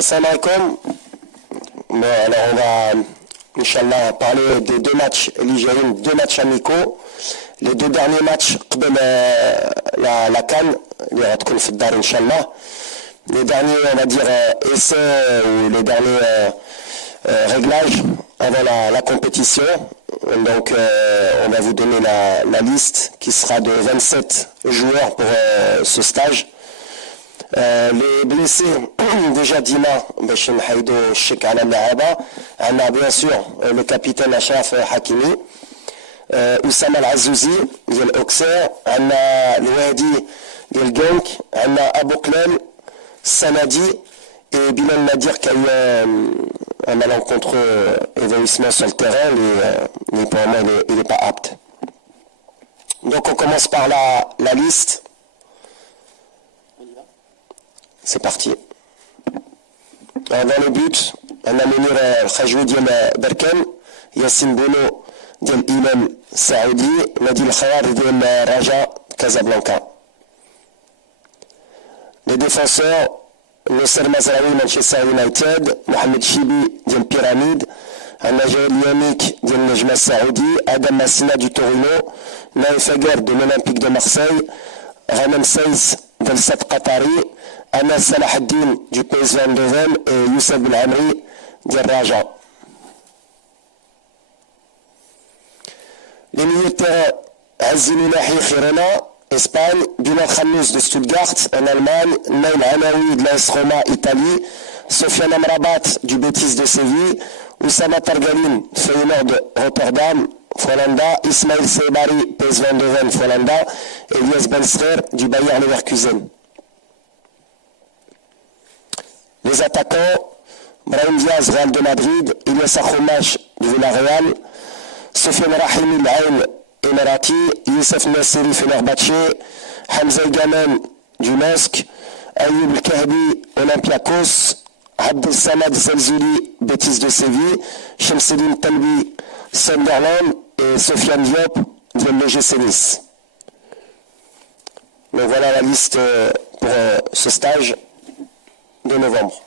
Salam alaikum. Bon, alors on va, Inch'Allah, parler des deux matchs ligérines, deux matchs amicaux. Les deux derniers matchs, la CAN, Inch'Allah. Les derniers, on va dire, essais ou les derniers réglages avant la compétition. Donc, on va vous donner la liste qui sera de 27 joueurs pour ce stage. Les blessés, déjà Dima, باش نحيدو الشك على اللعابة. عندنا bien sûr le capitaine Achraf Hakimi, أسامة العزوزي ديال أوكسير، عندنا الوادي ديال جونك، عندنا أبو قلال السندي et Bilal Nadir qui a eu un malencontreux évanouissement sur le terrain, mais pour moi il n'est pas apte. Donc on commence par la liste. C'est parti. Alors dans le but, on a Mounir Al-Khajoui ديال بركان، ياسين بونو ديال إمام سعودي، نادي الخيار ديال رجاء كازابلانكا. Les défenseurs, Nasser Mazraoui Manchester United، محمد شيبي ديال بيراميد، عندنا جواد ياميك ديال النجم السعودي، آدم ماسينا du Torino، نايف أجر de l'Olympique de Marseille، غنم سيس ديال سات قطري، Anas Salahaddin du PSV Eindhoven et Youssef Belhamri du Raja. Les milieux de terrain, Azil Ilahi Khirona, Espagne, Bilal Khamous de Stuttgart en Allemagne, Nail Anaoui de l'AS Roma, Italie, Sofiane Amrabat du Betis de Séville, Oussama Targalin, Feyenoord de Rotterdam, Folanda, Ismail Sebari, PSV Eindhoven, Folanda, et Elias Bensrer du Bayer Leverkusen. Les attaquants, Brahim Diaz, Real de Madrid, Ilyas Akhomash du Villarreal, Sofiane Rahimi L'Ain, Emirati, Youssef Nassiri, Fenerbahçe, Hamza Gamen du LOSC, Ayoub El-Kahbi, Olympiakos, Abdel Samad Zelzouli, Betis de Séville, Shamseddine Talbi, Sunderland et Sofiane Diop, du l'OGC Nice. Donc voilà la liste pour ce stage de novembre.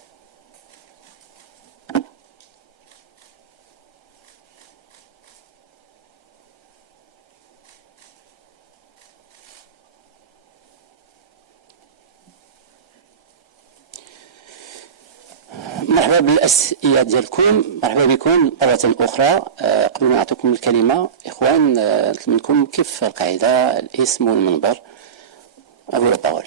مرحبا بالأسئلة ديالكم، مرحبا بكم مرة أخرى. قبل ما نعطيكم الكلمة إخوان نطلب منكم كيف القاعدة، الاسم والمنبر. أبو الطاول.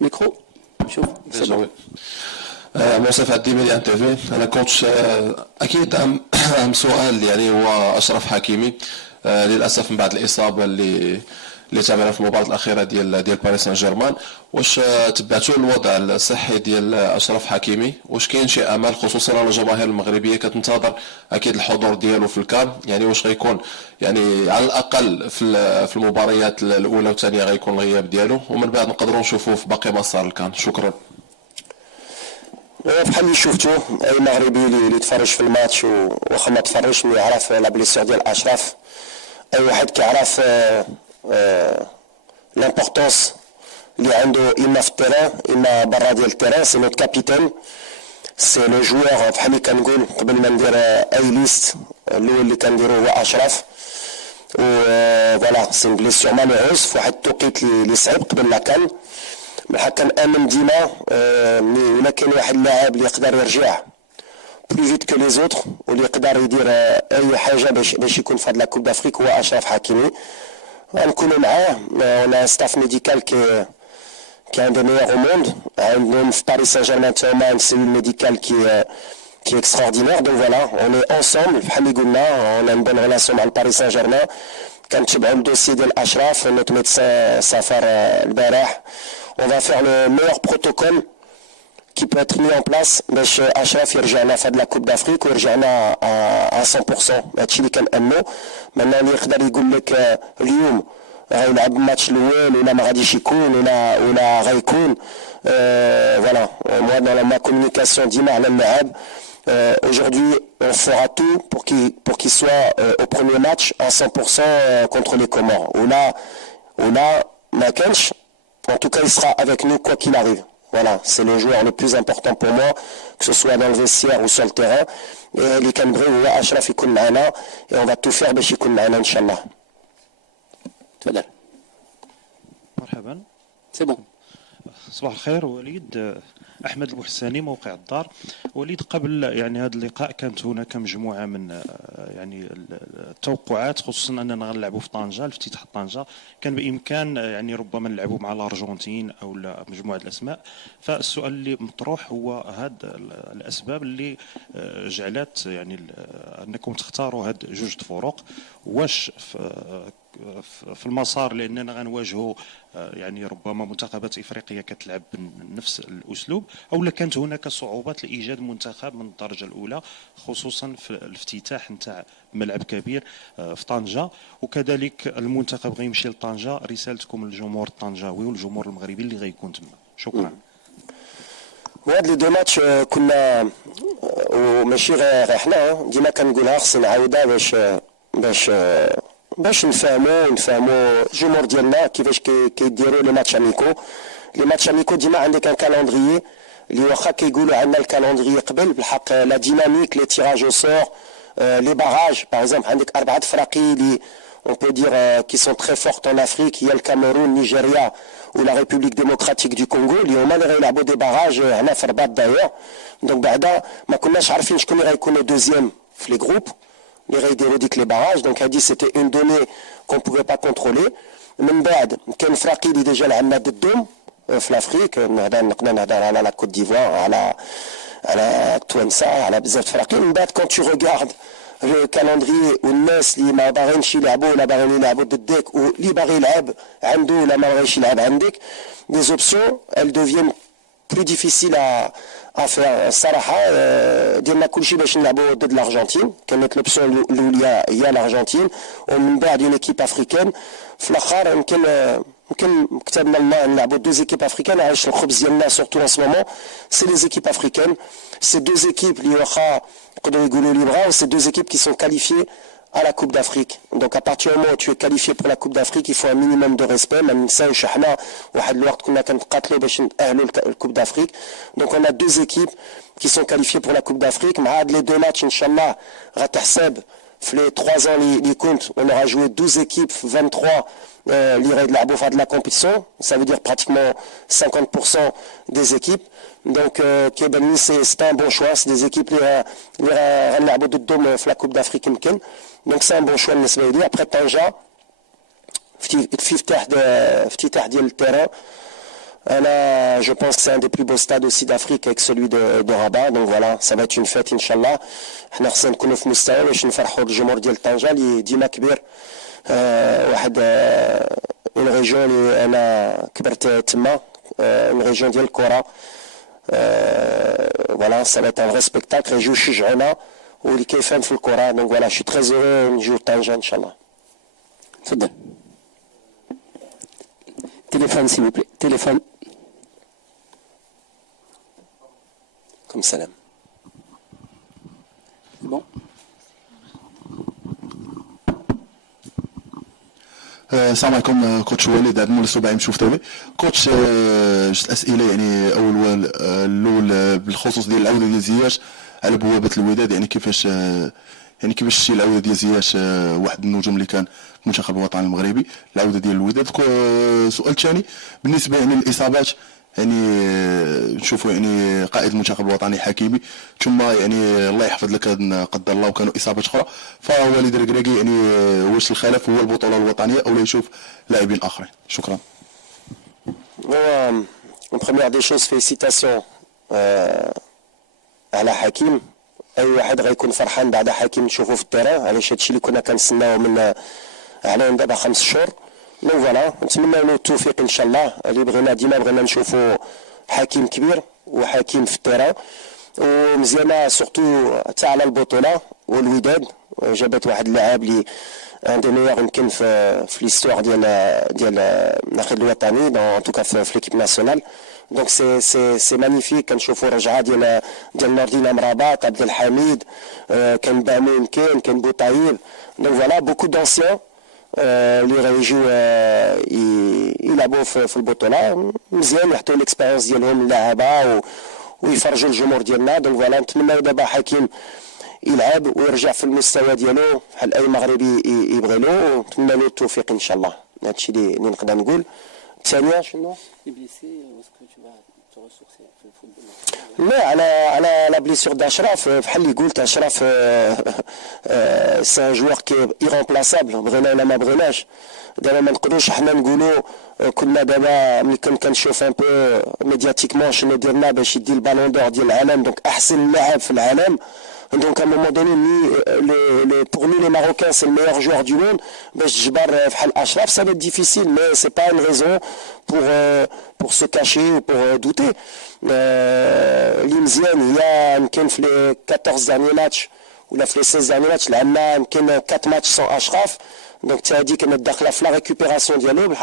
ميكرو شوف منصف الديمي عن تيفي. انا كنت اكيد اهم سؤال يعني هو اشرف حكيمي. للاسف من بعد الاصابه اللي تابعنا في المباراه الاخيره ديال باريس سان جيرمان، واش تبعتوا الوضع الصحي ديال اشرف حكيمي؟ واش كاين شي امل خصوصا على الجماهير المغربيه كتنتظر اكيد الحضور ديالو في الكام؟ يعني واش غيكون يعني على الاقل في المباريات الاولى والثانيه غيكون الغياب ديالو، ومن بعد نقدروا نشوفوه في باقي مسار الكان؟ شكرا. بحال اللي شفتو اي مغربي اللي تفرج في الماتش واخا ما تفرجش ملي يعرف لا بليسيور ديال اشرف، اي واحد كيعرف لامبورطونس اللي عنده اما في التيران اما برا ديال التيران. سي نوت كابيتان، سي لو جوار. بحال اللي كنقول قبل ما ندير اي ليست الاول اللي كنديرو هو اشرف، و فوالا سي بليسيور مالوروز في واحد التوقيت اللي صعيب قبل لا كان. بحال كنامن ديما الا كاين واحد اللاعب اللي يقدر يرجع بلو فيت كو لي زوتر واللي يقدر يدير اي حاجه باش يكون في هاد لا كوب دافريك هو اشرف حكيمي. غنكونوا معاه. اون ستاف ميديكال كي ان دي ميور او موند. عندهم في باريس سان جيرمان تاهما ان سيل ميديكال كي اكستراوردينير. دونك فوالا اون اي انصومبل بحال اللي قلنا اون ان بون ريلاسيون مع باريس سان جيرمان. كنتبعوا الدوسي ديال اشرف. نوت ميدسان سافر البارح. On va faire le meilleur protocole qui peut être mis en place باش اشرف يرجع لنا في هاد لا كوب دافريك ويرجع لنا à 100%. هادشي اللي كنامنو. maintenant اللي يقدر يقول لك اليوم غيلعب الماتش الاول ولا ما غاديش يكون ولا غيكون، فوالا موا dans ma communication ديما على اللاعب Aujourd'hui, on fera tout pour qu'il soit au premier match à 100% contre les Comores. Ou là, Makench, en tout cas, il sera avec nous quoi qu'il arrive. Voilà, c'est le joueur le plus important pour moi, que ce soit dans le vestiaire ou sur le terrain. Et les Cambrai ou Ashraf يكون معنا, et on va tout faire باش يكون معنا إن شاء الله. تفضل. مرحبا. سي بون. صباح الخير وليد. احمد البحساني موقع الدار. وليد، قبل يعني هذا اللقاء كانت هناك مجموعه من يعني التوقعات، خصوصا اننا غنلعبوا في طنجه، الافتتاح طنجه كان بامكان يعني ربما نلعبوا مع الارجنتين او مجموعه الاسماء. فالسؤال اللي مطروح هو هاد الاسباب اللي جعلت يعني انكم تختاروا هاد جوج الفرق. واش في المسار لاننا غنواجهوا يعني ربما منتخبات افريقيه كتلعب بنفس الاسلوب، او لا كانت هناك صعوبات لايجاد منتخب من الدرجه الاولى، خصوصا في الافتتاح نتاع ملعب كبير في طنجه، وكذلك المنتخب غيمشي لطنجه. رسالتكم للجمهور الطنجاوي والجمهور المغربي اللي غيكون تما. شكرا. وهاد لي دو ماتش كنا وماشي غير حنا ديما كنقولها، خصنا نعاودها باش نفهموا الجمهور ديالنا كيفاش كيديروا لي ماتش اميكو. ديما عندك ان كالندريي اللي واخا كيقولوا عندنا الكالندريي قبل، بالحق لا ديناميك لي تيراج او سور لي باراج. باغ اكزومبل عندك 4 فرق اللي on peut dire qui sont très fortes en Afrique. Il y a le Cameroun, Nigeria ou la République démocratique du Congo اللي هما اللي غيلعبوا دي باراج هنا في الرباط داير. دونك بعدا ما كناش عارفين شكون اللي غيكونوا دوزيام في لي جروب اللي غيديروا ديك لي باراج. دونك هادي سيتي اون دوني كون بوفي با كونترولي. من بعد كاين فرق اللي ديجا لعبنا ضدهم في لافريك، نقدر نهضر على لا كوت ديفوار، على توانسه، على بزاف فرق. من بعد كون تو ريغارد le calendrier والناس اللي ما باغينش يلعبوا ولا باغيين يلعبوا ضدك، واللي باغي يلعب عنده ولا ما باغيش يلعب عندك، des options elles deviennent plus difficiles à faire. الصراحه ديرنا كلشي باش نلعبوا ضد الارجنتين. كانت لوبسيون الاولى هي الارجنتين، ومن بعد اون ايكيب افريكان. في الاخر يمكن كتبنا الله نلعبوا دو زيكيب افريكان. علاش الخبز ديالنا سورتو ان سو مومون سي لي زيكيب افريكان. سي دو زيكيب اللي واخا يقدروا يقولوا لي بغاو، سي دو زيكيب qui sont qualifiées à la Coupe d'Afrique. Donc à partir du moment où tu es qualifié pour la Coupe d'Afrique, il faut un minimum de respect. ما ننساوش حنا واحد الوقت كنا كنتقاتلوا باش نتأهلوا الكوب d'Afrique. Donc on a 2 équipes qui sont qualifiées pour la Coupe d'Afrique. مع هاد لي 2 ماتش ان شاء الله غتحسب في لي 3 ans اللي كنت on aura joué 12 équipes 23 اللي غيلعبوا في هاد لا كومبيتيسيون. Ça veut dire pratiquement 50% des équipes. Donc كيبان لي سي ان بون شوا. سي دي زيكيب اللي غنلعبوا ضدهم في لا كوب d'Afrique يمكن. Donc c'est un bon choix بالنسبه لي. Après طنجة افتتاح ديال التيران. أنا je pense que c'est un des plus beaux stades aussi d'Afrique avec celui de Rabat. Donc voilà, ça va être une fête Inch'Allah. حنا خصنا نكونوا في مستوى باش نفرحوا الجمهور ديال طنجة اللي ديما كبير. واحد اون ريجيون اللي انا كبرت تما، اون ريجيون ديال الكرة. voilà, ça va être un vrai spectacle. يجيو يشجعونا واللي كيفهم في الكرة. Donc voilà, je suis très heureux نجيو طنجة إن شاء الله. تفضل. تليفون s'il vous plaît. تليفون. Comme salam. Bon. السلام عليكم كوتش وليد عبد المولى السباعي مشوف تيفي. كوتش جوج اسئله، يعني الاول بالخصوص ديال العوده ديال زياش على بوابه الوداد. يعني كيفاش شتي العوده ديال زياش، واحد النجوم اللي كان في المنتخب الوطني المغربي، العوده ديال الوداد. سؤال ثاني بالنسبه يعني للاصابات، يعني نشوفوا يعني قائد المنتخب الوطني حكيمي، ثم يعني الله يحفظ لك قدر الله وكانوا اصابات اخرى، فوالد الركراكي يعني واش الخلاف هو البطوله الوطنيه او لا يشوف لاعبين اخرين؟ شكرا. En première des choses, félicitations على حكيم. اي واحد غيكون فرحان بعد حكيم نشوفه في التيران، علاش هادشي اللي كنا كنتسناو من على دابا 5 شهور. دونك فوالا نتمنى له التوفيق ان شاء الله. اللي ديما بغينا نشوفوا حكيم كبير وحكيم في التيران، ومزيانه سورتو حتى على البطوله. والوداد جابت واحد اللاعب اللي ان دي ميور يمكن في ليستوار ديال الناخب الوطني، ان توكا في ليكيب ناسيونال. دونك سي مانيفيك. كنشوفوا رجعه ديال نور دين امرابط، عبد الحميد، كان بامون، كان بوطايل. دونك فوالا بوكو دونسيون اللي غيجيو يلعبوا في البطوله مزيان، يحطوا ليكسبيريونس ديالهم اللعابه ويفرجوا الجمهور ديالنا. دونك فوالا نتمناو دابا حكيم يلعب ويرجع في المستوى ديالو بحال اي مغربي يبغي له، ونتمنى له التوفيق ان شاء الله. هذا الشيء اللي نقدر نقول. الثانيه شنو؟ لا على لا بليسيور داشراف، بحال اللي قلت اشراف سي ان جوار كي ايرامبلاسابل، بغينا ولا ما بغيناش. دابا ما نقدروش حنا نقولوا كنا دابا ملي كنشوف ان بو ميدياتيكمون شنو درنا باش يدي البالون دور ديال العالم، دونك احسن لاعب في العالم. Donc à un moment donné, pour nous les Marocains, c'est le meilleur joueur du monde. Jbar Fahal Ashraf, ça va être difficile, mais c'est pas une raison pour se cacher ou pour douter. L'Imzian, il y a les 14 derniers matchs ou les 16 derniers matchs, là, il y a 4 matchs sans Ashraf. Donc tu as dit que notre la récupération dialogue,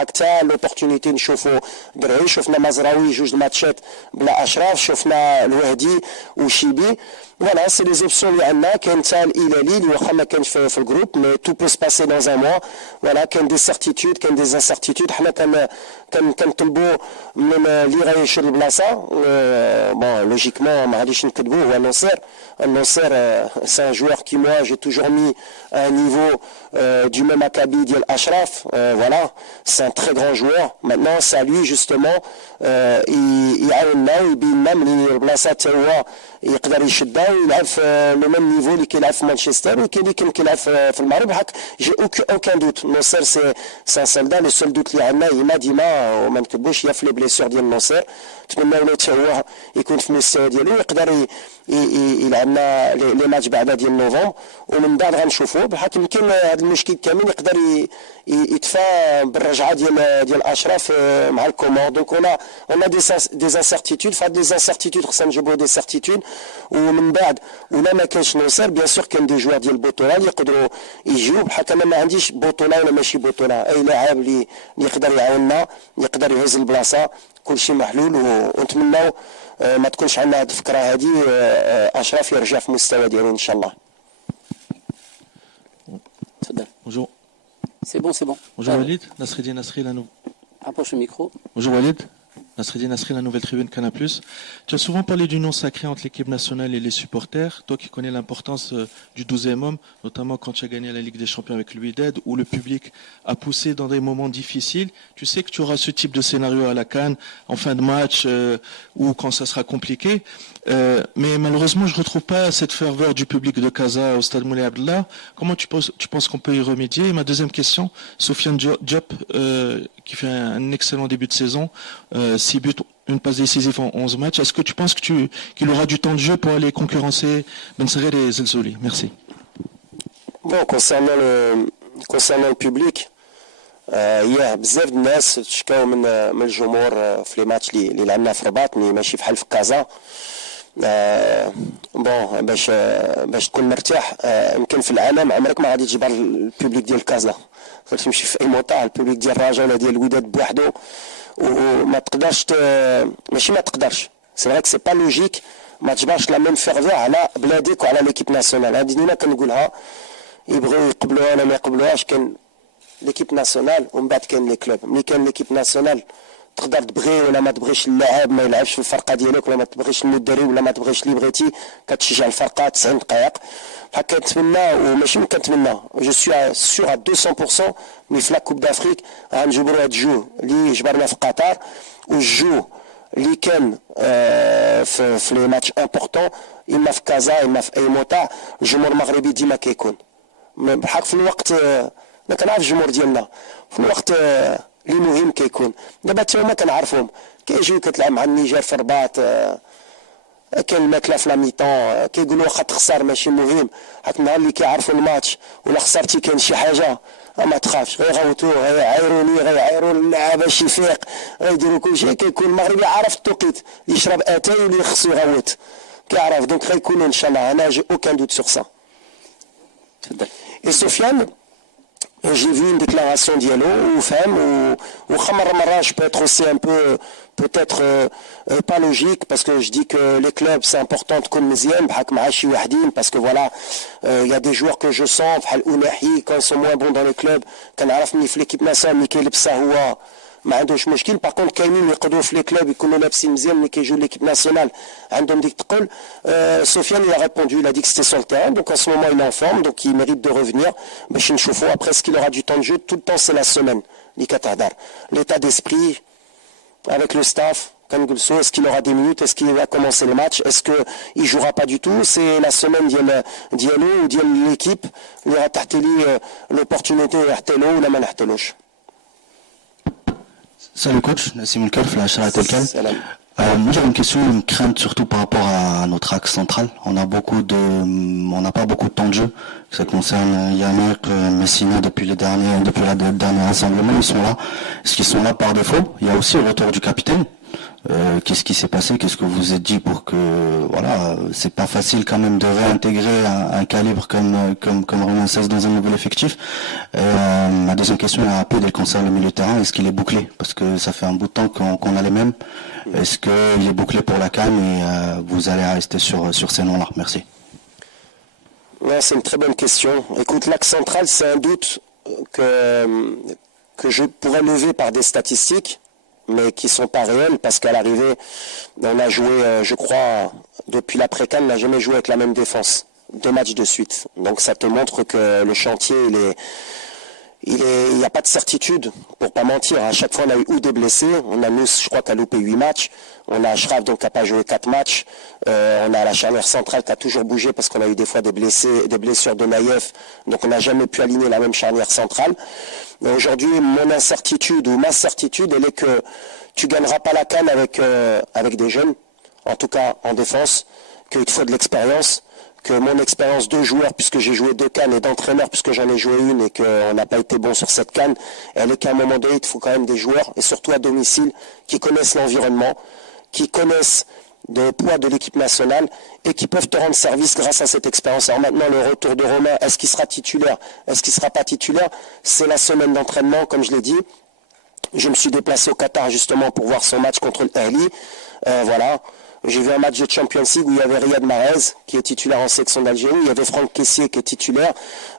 l'opportunité de chauffer Drey, chauffer Mazraoui, juge de matchet, Bla Ashraf, chauffer Louhdi ou Chibi. Voilà, c'est les options اللي عندنا. كان تاع الهلالي اللي واخا ما كانش في الجروب، mais tout peut se passer dans un mois. Voilà, كان des certitudes, كان des incertitudes. حنا كنطلبوا من اللي غيشري البلاصه. Bon, logiquement ما غاديش نكذبوا، هو النصر. C'est un joueur qui moi j'ai toujours mis à un niveau du même acabit ديال Ashraf. Voilà, c'est un très grand joueur. Maintenant, c'est à lui justement يعاوننا ويبين لنا من البلاصه تا هو يقدر يشدها ويلعب في لو ميم نيفو اللي كيلعب في مانشستر واللي كيلعب في المغرب. حق جي اوكان دوت. النصر سي ان سولدا. لو سول دوت اللي عندنا ديما وما نكذبوش هي في لي بليسيور ديال النصر. نتمنى له حتى هو يكون في المستوى ديالو ويقدر يلعبنا لي ماتش بعد ديال نوفمبر، ومن بعد غنشوفوا بحال يمكن هذا المشكل كامل يقدر يتفا بالرجعه ديال اشرف مع الكومون. دونك on a des incertitudes. فهاد لي انسيرتيتود خصنا نجيبوا دي سيرتيتود، ومن بعد ولا ما كانش نوصل بيان سور كان دي جوار ديال البطوله اللي يقدروا يجيو. بحال انا ما عنديش بطوله ولا ماشي بطوله، اي لاعب اللي يقدر يعاوننا يقدر يهز البلاصه كلشي محلول. ونتمناو ما تكونش عندنا هذه الفكره هذه، اشرف يرجع في المستوى ديالو ان شاء الله. تفضل. Bonjour. C'est bon. Bonjour Walid, Nasreddin Nasri, la nouvelle. Approche le micro. Bonjour Walid, Nasreddin Nasri, la nouvelle tribune Canal+. Tu as souvent parlé du nom sacré entre l'équipe nationale et les supporters. Toi qui connais l'importance du 12e homme, notamment quand tu as gagné la Ligue des Champions avec le Wydad, où le public a poussé dans des moments difficiles. Tu sais que tu auras ce type de scénario à la CAN, en fin de match, ou quand ça sera compliqué. Mais malheureusement, je ne retrouve pas cette ferveur du public de Casa au stade Moulay Abdallah. Comment tu penses qu'on peut y remédier? Et ma deuxième question, Sofiane Diop, qui fait un excellent début de saison, 6 buts, une passe décisive en 11 matchs. Est-ce que tu penses qu'il aura du temps de jeu pour aller concurrencer Ben Sarer et Zelzouli? Merci. Bon, concernant le public, بزاف الناس تشكاو من الجمهور في لي ماتش اللي لعبنا في الرباط، ماشي بحال في كازا. بون باش تكون مرتاح، يمكن في العالم عمرك ما غادي تجبر البوبليك ديال كازا. تمشي في اي موطا البوبليك ديال الرجاء ولا ديال الوداد بوحدو وما تقدرش ماشي ما تقدرش، سي فري سي با لوجيك ما تجبرش لا ميم فيرفور على بلادك وعلى ليكيب ناسيونال. هادي ديما كنقولها، يبغيو يقبلوها ولا ما يقبلوهاش. كان ليكيب ناسيونال ومن بعد كاين لي كلوب. ملي كان ليكيب ناسيونال تقدر تبغي ولا ما تبغيش اللاعب ما يلعبش في الفرقه ديالك، ولا ما تبغيش المدرب ولا ما تبغيش اللي بغيتي، كتشجع الفرقه 90 دقائق. بحال كنتمنى وماشي من كنتمنى، جو سوي سور ا 200% ملي في لا كوب دافريك غنجبروا هاد الجو اللي جبرنا في قطر والجو اللي كان في لي ماتش امبورطون، اما في كازا اما في اي موطا. الجمهور المغربي ديما كيكون بحق في الوقت، ما كنعرف الجمهور ديالنا في الوقت اللي مهم كيكون. دابا حتى هما كنعرفهم كيجيو كتلعب مع النيجر في الرباط، كاين الماكله في لاميطون، كيقولوا واخا تخسر ماشي مهم، حيت النهار اللي كيعرفوا الماتش ولا خسرتي كاين شي حاجه ما تخافش، غيغوتوه غيعايروا اللاعب باش يفيق، غيديروا كلشي. كيكون المغربي عارف التوقيت اللي يشرب اتاي واللي خصو يغوت كيعرف. دونك غيكونوا ان شاء الله. انا جي اوكان دوت سور سا. تفضل. Et Sofiane, J'ai vu une déclaration d'Yalo ou femme ou Khamar je peux être aussi un peu peut-être pas logique parce que je dis que les clubs c'est important de connaître parce que voilà il y a des joueurs que je sens quand ils sont moins bons dans les clubs quand l'équipe nationale Mikel Psahoua ما عندوش مشكل par contre كاينين يقدروا في لي كلوب يكونوا لابسين مزيان ملي كيجيو ليكيب ناسيونال عندهم ديك تقول Sofiane il a répondu il a dit que c'était sur le terrain donc en ce moment il est en forme donc il mérite de revenir باش نشوفوا après ce qu'il aura du temps de jeu tout le temps c'est la semaine اللي كتهضر l'état d'esprit avec le staff est-ce qu'il aura des minutes est-ce qu'il va commencer le match est-ce qu'il jouera pas du tout c'est la semaine ديالو وديال l'équipe اللي غتعطي لي l'opportunité يحتلو ولا ما نحتلوش. Salut coach, Nassim Elkaf, la Shara Telkan. Moi j'avais une question, une crainte surtout par rapport à notre axe central. On n'a pas beaucoup de temps de jeu. Ça concerne Yannick, Messina depuis le dernier rassemblement, ils sont là. Est-ce qu'ils sont là par défaut? Il y a aussi le retour du capitaine. Qu'est-ce qui s'est passé? Qu'est-ce que vous vous êtes dit pour que voilà, c'est pas facile quand même de réintégrer un calibre comme Romain 16 dans un nouvel effectif. Ma deuxième question est rapide, elle concerne le milieu de terrain. Est-ce qu'il est bouclé? Parce que ça fait un bout de temps qu'on a les mêmes. Est-ce qu'il est bouclé pour la CAN et vous allez rester sur ces noms-là? Merci. Ouais, c'est une très bonne question. Écoute, l'axe central, c'est un doute que je pourrais lever par des statistiques, mais qui sont pas réels parce qu'à l'arrivée, on a joué, je crois, depuis l'après-CAN, on n'a jamais joué avec la même défense, 2 matchs de suite. Donc ça te montre que le chantier, il n'y a pas de certitude, pour pas mentir. À chaque fois, on a eu ou des blessés. On a Mousse, je crois, qui a loupé 8 matchs. On a Ashraf, donc, qui n'a pas joué 4 matchs. On a la charnière centrale qui a toujours bougé parce qu'on a eu des fois des blessures de Naïef. Donc, on n'a jamais pu aligner la même charnière centrale. Aujourd'hui, mon incertitude ou ma certitude, elle est que tu gagneras pas la CAN avec des jeunes, en tout cas en défense, qu'il te faut de l'expérience, que mon expérience de joueur, puisque j'ai joué 2 CAN et d'entraîneur, puisque j'en ai joué une et qu'on n'a pas été bon sur cette CAN, elle est qu'à un moment donné, il te faut quand même des joueurs, et surtout à domicile, qui connaissent l'environnement, qui connaissent le poids de l'équipe nationale et qui peuvent te rendre service grâce à cette expérience. Alors maintenant, le retour de Romain, est-ce qu'il sera titulaire? Est-ce qu'il ne sera pas titulaire? C'est la semaine d'entraînement, comme je l'ai dit. Je me suis déplacé au Qatar justement pour voir son match contre le Ahly. Voilà. J'ai vu un match de Champions League où il y avait Riyad Mahrez qui est titulaire en section d'Algérie, il y avait Franck Kessié qui est titulaire,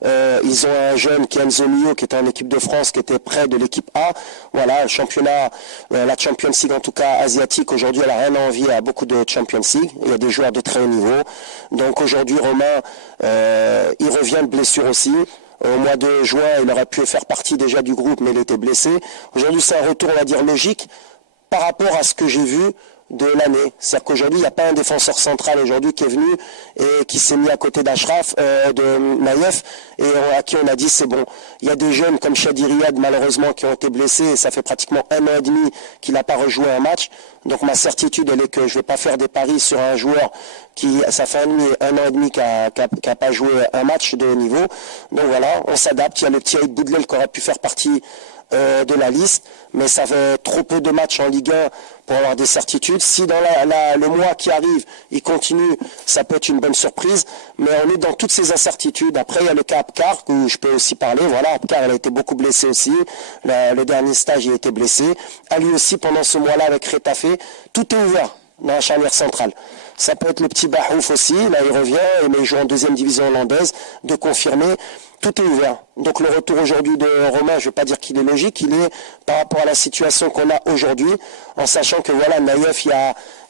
ils ont un jeune qui est Enzo Mio qui était en équipe de France, qui était près de l'équipe A. Voilà, le championnat, la Champions League en tout cas asiatique, aujourd'hui elle n'a rien à envier à beaucoup de Champions League, il y a des joueurs de très haut niveau. Donc aujourd'hui Romain, il revient de blessure aussi. Au mois de juin, il aurait pu faire partie déjà du groupe, mais il était blessé. Aujourd'hui, c'est un retour, on va dire, logique par rapport à ce que j'ai vu de l'année. C'est-à-dire qu'aujourd'hui, il n'y a pas un défenseur central aujourd'hui qui est venu et qui s'est mis à côté d'Ashraf, de Naïef, et à qui on a dit c'est bon. Il y a des jeunes comme Shadi Riyad, malheureusement, qui ont été blessés, et ça fait pratiquement 1 an et demi qu'il n'a pas rejoué un match. Donc ma certitude, elle est que je ne vais pas faire des paris sur un joueur qui, ça fait 1 an et demi qui n'a pas joué un match de haut niveau. Donc voilà, on s'adapte. Il y a le petit Aïd Boudlel qui aurait pu faire partie de la liste, mais ça fait trop peu de matchs en Ligue 1 pour avoir des certitudes. Si dans le mois qui arrive, il continue, ça peut être une bonne surprise, mais on est dans toutes ces incertitudes. Après, il y a le cas Abkar, où je peux aussi parler. Voilà, Abkar, il a été beaucoup blessé aussi. Le dernier stage, il a été blessé. À lui aussi, pendant ce mois-là, avec Retafe, tout est ouvert dans la charnière centrale. Ça peut être le petit Bahouf aussi, là il revient, mais il joue en 2e division hollandaise, de confirmer. Tout est ouvert. Donc le retour aujourd'hui de Romain, je ne vais pas dire qu'il est logique, il est par rapport à la situation qu'on a aujourd'hui, en sachant que voilà, Naïef, il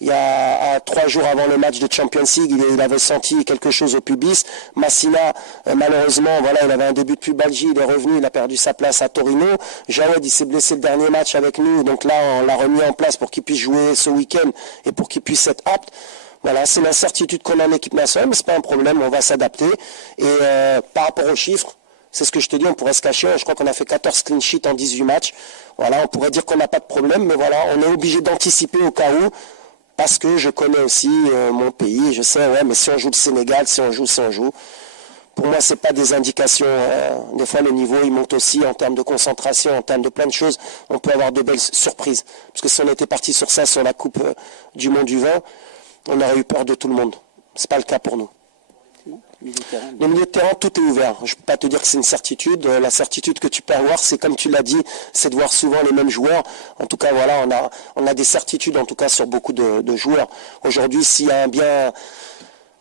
y a 3 jours avant le match de Champions League, il avait senti quelque chose au pubis. Massina, malheureusement, voilà, il avait un début de pubalgie, il est revenu, il a perdu sa place à Torino. Jawed, il s'est blessé le dernier match avec nous, donc là, on l'a remis en place pour qu'il puisse jouer ce week-end et pour qu'il puisse être apte. Voilà, c'est l'incertitude qu'on a en équipe nationale, mais c'est pas un problème, on va s'adapter. Et par rapport aux chiffres, c'est ce que je te dis, on pourrait se cacher. Je crois qu'on a fait 14 clean sheets en 18 matchs. Voilà, on pourrait dire qu'on n'a pas de problème, mais voilà, on est obligé d'anticiper au cas où, parce que je connais aussi mon pays. Je sais, ouais, mais si on joue le Sénégal, si on joue. Pour moi, c'est pas des indications. Des fois, le niveau, il monte aussi en termes de concentration, en termes de plein de choses. On peut avoir de belles surprises. Parce que si on était parti sur ça, sur la Coupe du Monde du Vin, on aurait eu peur de tout le monde. C'est pas le cas pour nous. Les milieux de terrain, tout est ouvert. Je ne peux pas te dire que c'est une certitude. La certitude que tu peux avoir, c'est comme tu l'as dit, c'est de voir souvent les mêmes joueurs. En tout cas, voilà, on a des certitudes, en tout cas, sur beaucoup de joueurs. Aujourd'hui, s'il y a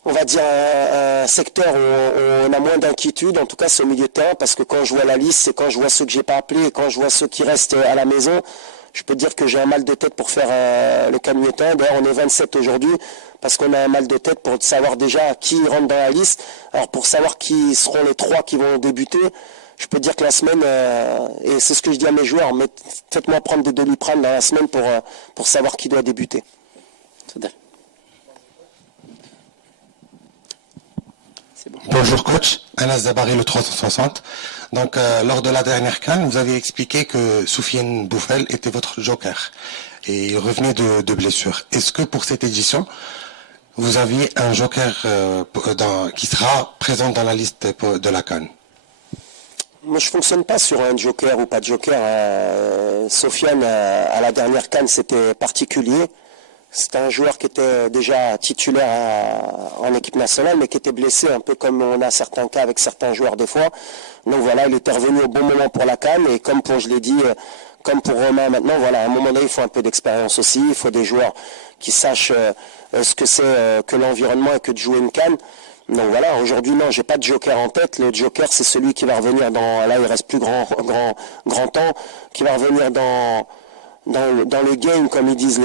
on va dire un secteur où on a moins d'inquiétude, en tout cas, c'est au milieu de terrain, parce que quand je vois la liste, c'est quand je vois ceux que j'ai pas appelés, et quand je vois ceux qui restent à la maison, je peux dire que j'ai un mal de tête pour faire le camion-temps. D'ailleurs, on est 27 aujourd'hui parce qu'on a un mal de tête pour savoir déjà qui rentre dans la liste. Alors, pour savoir qui seront les 3 qui vont débuter, je peux dire que la semaine, et c'est ce que je dis à mes joueurs, mais faites-moi prendre des Doliprane dans la semaine pour savoir qui doit débuter. Bonjour coach, Anas Zabari le 360. Donc lors de la dernière CAN, vous avez expliqué que Soufiane Boufel était votre joker et il revenait de blessure. Est-ce que pour cette édition, vous aviez un joker qui sera présent dans la liste de la CAN? Moi, je fonctionne pas sur un joker ou pas de joker. Soufiane, à la dernière CAN, c'était particulier. C'était un joueur qui était déjà titulaire en équipe nationale, mais qui était blessé, un peu comme on a certains cas avec certains joueurs des fois. Donc voilà, il était revenu au bon moment pour la CAN, et comme je l'ai dit, comme pour Romain maintenant, voilà, à un moment donné, il faut un peu d'expérience aussi. Il faut des joueurs qui sachent ce que c'est que l'environnement et que de jouer une CAN. Donc voilà, aujourd'hui, non, j'ai pas de joker en tête. Le joker, c'est celui qui va revenir là, il reste plus grand temps, qui va revenir dans le game, comme ils disent